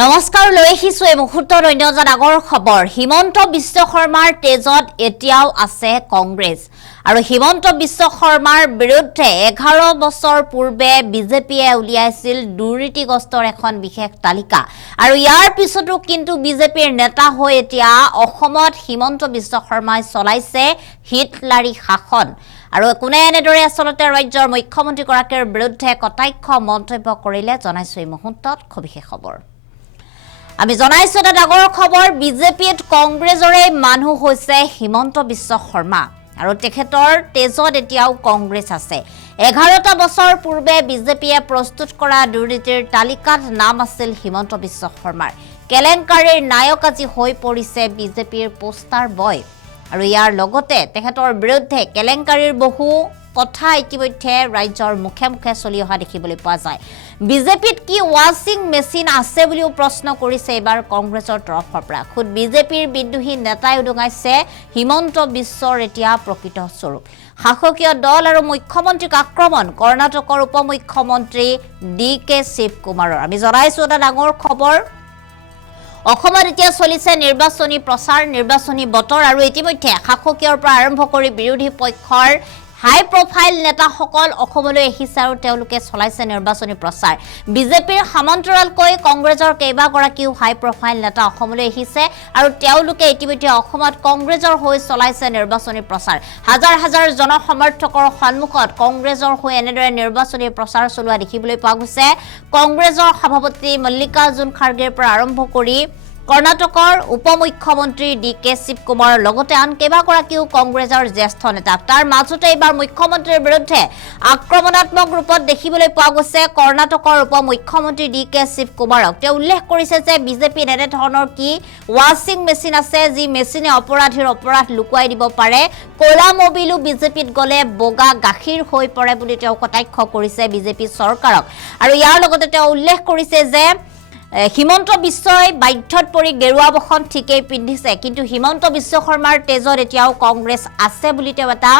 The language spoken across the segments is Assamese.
নমস্কাৰ লৈ আহিছো এই মুহূৰ্তৰ অন্যজন আগৰ খবৰ হিমন্ত বিশ্ব শৰ্মাৰ তেজত এতিয়াও আছে কংগ্ৰেছ আৰু হিমন্ত বিশ্ব শৰ্মাৰ বিৰুদ্ধে 11 বছৰ পূৰ্বে বিজেপিয়ে উলিয়াইছিল দুৰ্নীতিগ্ৰস্তৰ এখন বিশেষ তালিকা আৰু ইয়াৰ পিছতো কিন্তু বিজেপিৰ নেতা হৈ এতিয়া অসমত হিমন্ত বিশ্ব শৰ্মাই চলাইছে হিটলাৰী শাসন আৰু কোনে এনেদৰে আসলতে ৰাজ্যৰ মুখ্যমন্ত্ৰী গৰাকীৰ বিৰুদ্ধে কটাক্ষ মন্তব্য কৰিলে জনাইছো এই মুহূৰ্তত খবিশেষ খবৰ আমি জনাইছো এটা ডাঙৰ খবৰ বিজেপিত কংগ্ৰেছৰে মানুহ হৈছে হিমন্ত বিশ্ব শৰ্মা আৰু তেখেতৰ তেজত এতিয়াও কংগ্ৰেছ আছে 11টা বছৰ পূৰ্বে বিজেপিয়ে প্ৰস্তুত কৰা দুৰ্নীতিৰ তালিকাত নাম আছিল হিমন্ত বিশ্ব শৰ্মাৰ কেলেংকাৰীৰ নায়ক আজি হৈ পৰিছে বিজেপিৰ পোষ্টাৰ বয় আৰু ইয়াৰ লগতে তেখেতৰ বিৰুদ্ধে কেলেংকাৰীৰ বহু কথা ইতিমধ্যে ৰাজ্যৰ মুখে মুখে চলি অহা দেখিবলৈ পোৱা যায় বিজেপিত কি ৱাচিং মেচিন আছে বুলিও প্ৰশ্ন কৰিছে এবাৰ কংগ্ৰেছৰ তৰফৰ পৰা খুদ বিজেপিৰ বিদ্ৰোহী নেতাই উদঙাইছে হিমন্ত বিশ্বৰ এতিয়া প্ৰকৃত স্বৰূপ শাসকীয় দল আৰু মুখ্যমন্ত্ৰীক আক্ৰমণ কৰ্ণাটকৰ উপমুখ্যমন্ত্ৰী ডি.কে. শিৱকুমাৰৰ আমি জনাইছো এটা ডাঙৰ খবৰ অসমত এতিয়া চলিছে নিৰ্বাচনী প্ৰচাৰ নিৰ্বাচনী বতৰ আৰু ইতিমধ্যে শাসকীয়ৰ পৰা আৰম্ভ কৰি বিৰোধী পক্ষৰ হাই প্ৰফাইল নেতাসকল অসমলৈ আহিছে আৰু তেওঁলোকে চলাইছে নিৰ্বাচনী প্ৰচাৰ বিজেপিৰ সমান্তৰালকৈ কংগ্ৰেছৰ কেইবাগৰাকীও হাই প্ৰফাইল নেতা অসমলৈ আহিছে আৰু তেওঁলোকে ইতিমধ্যে অসমত কংগ্ৰেছৰ হৈ চলাইছে নিৰ্বাচনী প্ৰচাৰ হাজাৰ হাজাৰ জনসমৰ্থকৰ সন্মুখত কংগ্ৰেছৰ হৈ এনেদৰে নিৰ্বাচনী প্ৰচাৰ চলোৱা দেখিবলৈ পোৱা গৈছে কংগ্ৰেছৰ সভাপতি মল্লিকাৰ্জুন খাৰ্গেৰ পৰা আৰম্ভ কৰি কৰ্ণাটকৰ উপমুখ্যমন্ত্ৰী ডি.কে. শিৱকুমাৰৰ লগতে আন কেইবাগৰাকীও কংগ্ৰেছৰ জ্যেষ্ঠ নেতা তাৰ মাজতে এইবাৰ মুখ্যমন্ত্ৰীৰ বিৰুদ্ধে আক্ৰমণাত্মক ৰূপত দেখিবলৈ পোৱা গৈছে কৰ্ণাটকৰ উপমুখ্যমন্ত্ৰী ডি.কে. শিৱকুমাৰক তেওঁ উল্লেখ কৰিছে যে বিজেপিৰ এনে ধৰণৰ কি ৱাচিং মেচিন আছে যি মেচিনে অপৰাধীৰ অপৰাধ লুকুৱাই দিব পাৰে কলা মবিলো বিজেপিত গলে বগা গাখীৰ হৈ পৰে বুলি তেওঁ কটাক্ষ কৰিছে বিজেপি চৰকাৰক আৰু ইয়াৰ লগতে তেওঁ উল্লেখ কৰিছে যে হিমন্ত বিশ্বই বাধ্যত পৰি গেৰুৱা বখন ঠিকেই পিন্ধিছে কিন্তু হিমন্ত বিশ্ব শৰ্মাৰ তেজত এতিয়াও কংগ্ৰেছ আছে বুলি তেওঁ এটা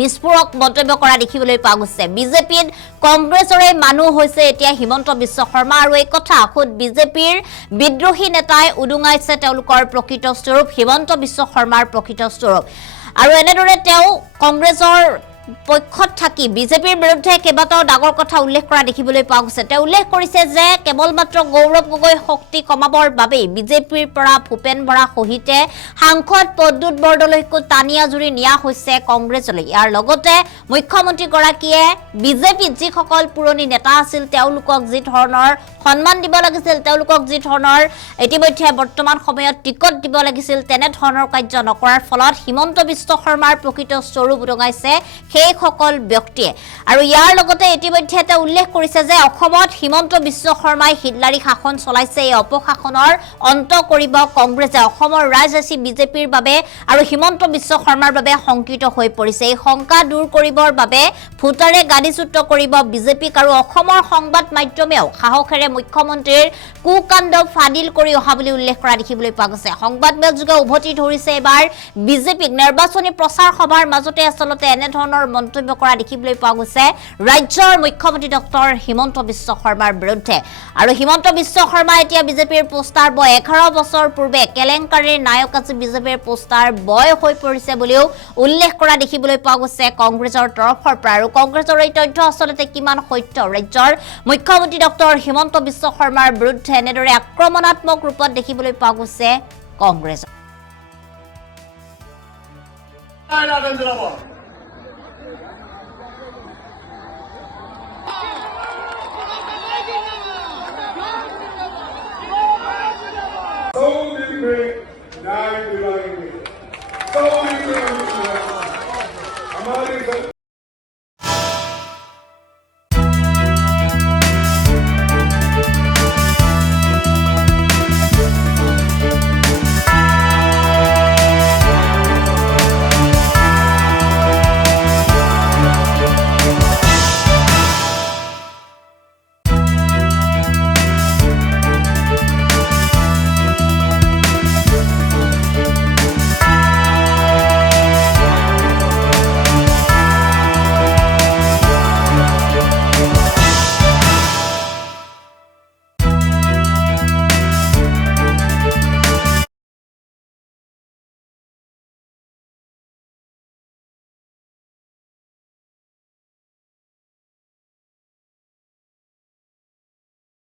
বিস্ফোৰক মন্তব্য কৰা দেখিবলৈ পোৱা গৈছে বিজেপিত কংগ্ৰেছৰে মানুহ হৈছে এতিয়া হিমন্ত বিশ্ব শৰ্মা আৰু এই কথা খুদ বিজেপিৰ বিদ্ৰোহী নেতাই উদুঙাইছে তেওঁলোকৰ প্ৰকৃত স্বৰূপ হিমন্ত বিশ্ব শৰ্মাৰ প্ৰকৃত স্বৰূপ আৰু এনেদৰে তেওঁ কংগ্ৰেছৰ পক্ষত থাকি বিজেপিৰ বিৰুদ্ধে কেইবাটাও ডাঙৰ কথা উল্লেখ কৰা দেখিবলৈ পোৱা গৈছে তেওঁ উল্লেখ কৰিছে যে কেৱল মাত্ৰ গৌৰৱ গগৈ শক্তি কমাবৰ বাবে বিজেপিৰ পৰা ভূপেন বৰা সহিতে সাংসদ পদ্মুত বৰদলৈকো টানিয়া জুৰি নিয়া হৈছে কংগ্ৰেছলৈ ইয়াৰ লগতে মুখ্যমন্ত্ৰী গৰাকীয়ে বিজেপিত যিসকল পুৰণি নেতা আছিল তেওঁলোকক যি ধৰণৰ সন্মান দিব লাগিছিল তেওঁলোকক যি ধৰণৰ ইতিমধ্যে বৰ্তমান সময়ত টিকট দিব লাগিছিল তেনে ধৰণৰ কাৰ্য নকৰাৰ ফলত হিমন্ত বিশ্ব শৰ্মাৰ প্ৰকৃত স্বৰূপ উদঙাইছে সেই সকল ব্যক্তিয়ে আৰু ইয়াৰ লগতে ইতিমধ্যে তেওঁ উল্লেখ কৰিছে যে অসমত হিমন্ত বিশ্ব শৰ্মাই হিটলাৰী শাসন চলাইছে এই অপশাসনৰ অন্ত কৰিব কংগ্ৰেছে অসমৰ ৰাইজ আছে বিজেপিৰ বাবে আৰু হিমন্ত বিশ্ব শৰ্মাৰ বাবে শংকিত হৈ পৰিছে এই শংকা দূৰ কৰিবৰ বাবে ভোটাৰে গাদীচ্যুত কৰিব বিজেপিক আৰু অসমৰ সংবাদ মাধ্যমেও সাহসেৰে মুখ্যমন্ত্ৰীৰ কুকাণ্ড ফাদিল কৰি অহা বুলি উল্লেখ কৰা দেখিবলৈ পোৱা গৈছে সংবাদ মেলযোগে উভতি ধৰিছে এবাৰ বিজেপিক নিৰ্বাচনী প্ৰচাৰ সভাৰ মাজতে আচলতে এনে ধৰণৰ মন্তব্য কৰা দেখিবলৈ পোৱা গৈছে ৰাজ্যৰ মুখ্যমন্ত্ৰী ডক্টৰ হিমন্ত বিশ্ব শৰ্মাৰ বিৰুদ্ধে আৰু হিমন্ত বিশ্ব শৰ্মা এতিয়া বিজেপিৰ পোষ্টাৰ বয় 11 বছৰ পূৰ্বে কেলেংকাৰীৰ নায়ক আজি বিজেপিৰ পোষ্টাৰ বয় হৈ পৰিছে বুলিও উল্লেখ কৰা দেখিবলৈ পোৱা গৈছে কংগ্ৰেছৰ তৰফৰ পৰা আৰু কংগ্ৰেছৰ এই তথ্য আচলতে কিমান সত্য ৰাজ্যৰ মুখ্যমন্ত্ৰী ডক্টৰ হিমন্ত বিশ্ব শৰ্মাৰ বিৰুদ্ধে এনেদৰে আক্ৰমণাত্মক ৰূপত দেখিবলৈ পোৱা গৈছে কংগ্ৰেছ